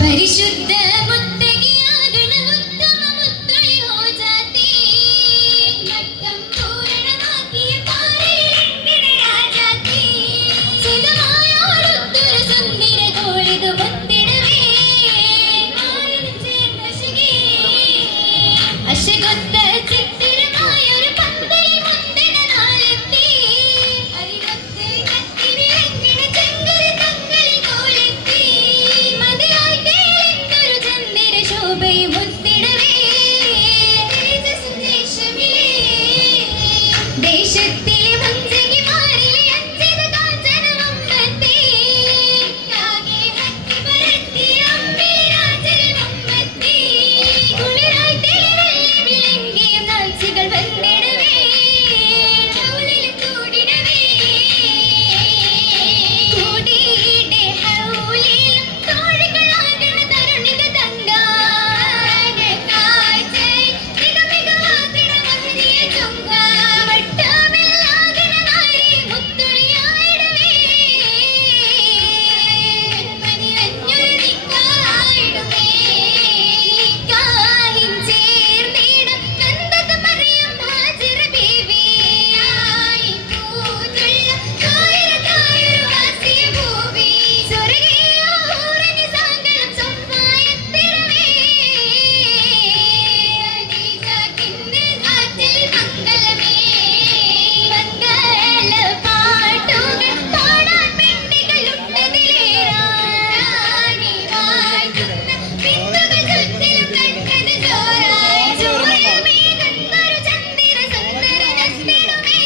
പരിശുദ്ധ മുത്തകിയാകണ ഉത്തമ മുത്തളി ഹോ ജാതി മത്തം പൂരണമാക്കിയ പാരയിലെങ്കിന രാജാതി സിതമായോരൊത്തൊരു സുന്ദര കോളിതു മുത്തിടവേ ആരും ചേർന്നശകേ അശകൊത്ത ചിത്തിരമായൊരു പന്തളി മുന്തിന നാളെത്തി അരികൊത്ത് കത്തി വിളങ്ങിന ചെങ്കര തങ്ങളിൽ കോലെത്തി മതിയായി തേളിന്നൊരു ചന്ദിര ശോഭയും മുത്തിടവേ ദേശമില്ലേ ദേശത്തിലെ മുഞ്ചകിമാരിലെ അഞ്ചിത കാഞ്ചനമമ്മത്തെ ആകെ ഹത്തി പരത്തിയ അമ്പിളി രാജനമമ്മത്തെ കുളിരായി തെളിവെള്ളി വിളങ്ങിയ കാഴ്ചകൾ വന്നിടവേ ചൗലിൽ കൂടിടവേ കൂടിയിടെ ഹൗലിലും തോഴികളാകണ തരുണിക തങ്കായ കാഴ്ചയിൽ മികമികവാകണ മഹരിയ ചൊങ്ക വട്ടമില്ലാകണ നാരി മുത്തുളിയായിടവേ മനിവഞ്ഞൊരു നിക്കായിടുമേ നിക്കാഹിൻ ചേർന്നിടം നന്ദക മറിയം ഹാജിറ ബീവിയായി പൂത്തുള്ള കായരകായൊരു ആസിയ ഭൂവി സ്വർഗീയ ഊറിന് സാങ്കലം സൊമ്മായത്തിടവേ അനീസാക്കിന്ന് കാറ്റിൽ മംഗളമേ മംഗള പാട്ടുകൾ പാടാൻ പെണ്ണികളുണ്ടതിലേറാണി വാഴ്ത്തുന്ന വിത്തുകൾ ചുറ്റിലും കണ്ടത് ചോരായി സൂര്യമേഘന്നൊരു ചന്ദ്ര സുന്ദരനത്തിടുമേ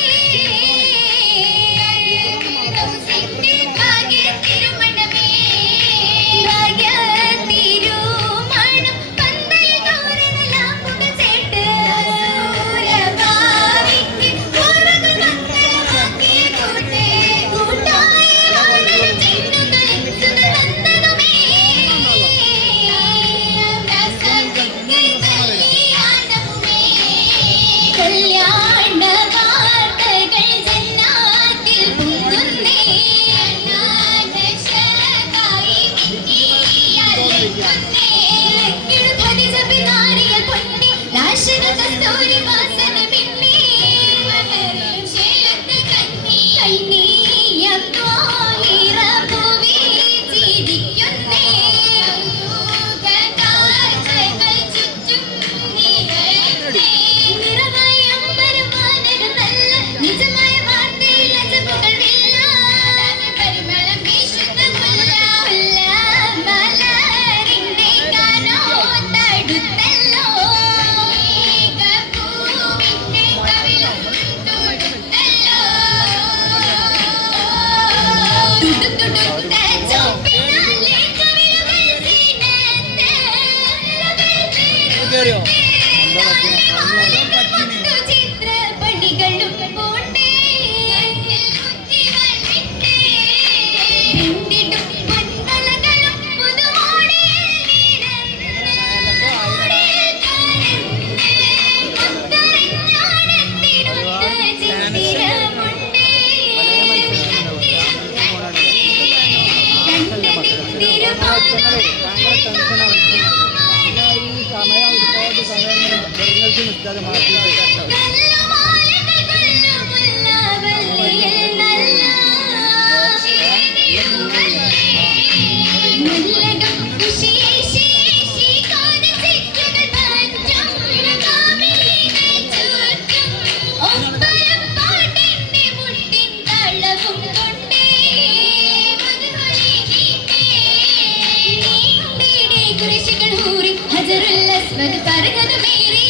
റൗസിന്റെ ഭാഗ്യത്തിരുമണമേ ഭാഗ്യത്തിരുമണം പന്തലിൽ തോരണലാമ്പുകൾ ചേട്ട് സൂര്യഭാവിക്ക് പൂർവ്വകൾ മംഗളമാക്കിയ കൂട്ടേ കൂട്ടായി വാണൽ ചിഹ്നങ്ങൾ ഇൻസുകൾ വന്നതുമേ പ്രസവിക്കൽ കല്യാണമുമേ കല്യാണ വാർത്തകൾ ജന്നാത്തിൽ പൂക്കുന്നേ അനാഥശകായി മിന്നിയാലെത്തുന്നേ കിഴുകടി സബിനാരിയൽ പൊന്നി ലാശക കസ്തൂരി വാസന മിന്നി മലരും ശേലത്ത് കന്നി കൈനീയം ത്വാഹിറ ഭുവി ചിരിക്കുന്നേ കാഴ്ചകൾ ചുറ്റും നിരന്നേ നിറമായ അമ്പരമാനൊരു നല്ല നിജമായ വാർത്തയിൽ അജബുകളില്ല പരിമളം വീശുന്ന മുല്ല മലരിന്റെ കനോത്തടുത്തല്ലോ പൂവിന്റെ കവിളും തൊടുത്തല്ലോ തുടുത്തുടുത്ത ചോപ്പിനാലെ കവിളുകൾ സീനത്തെ ചിത്രപണികളും പൂണ്ടേ പിന്നിടും പൊൻതലകളും പുതുമോടിയിൽ ഹജറുൽ അസ്വദ് പർവത മേരി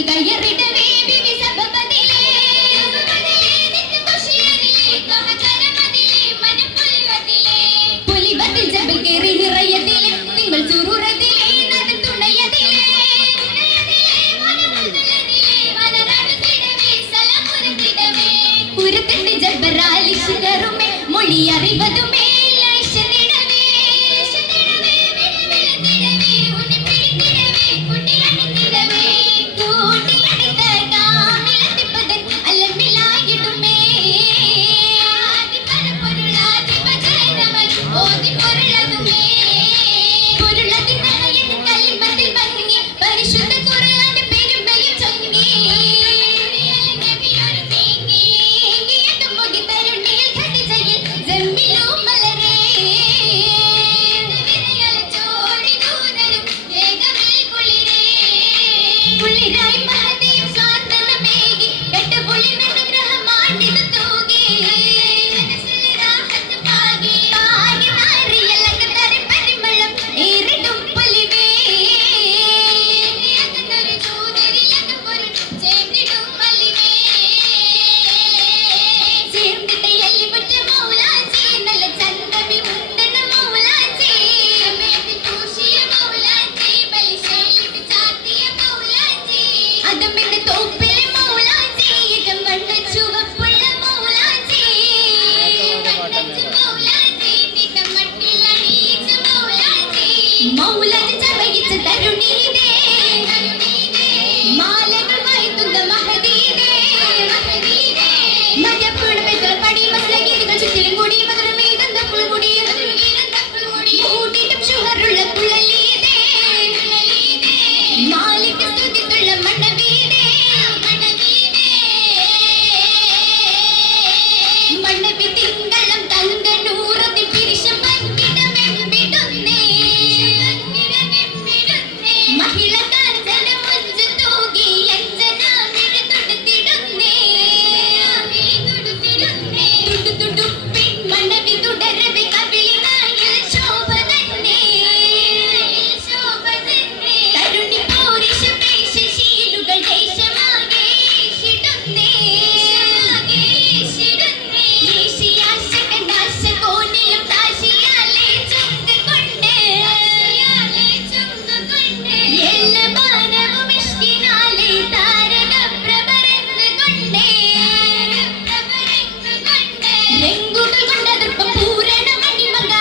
കയറിട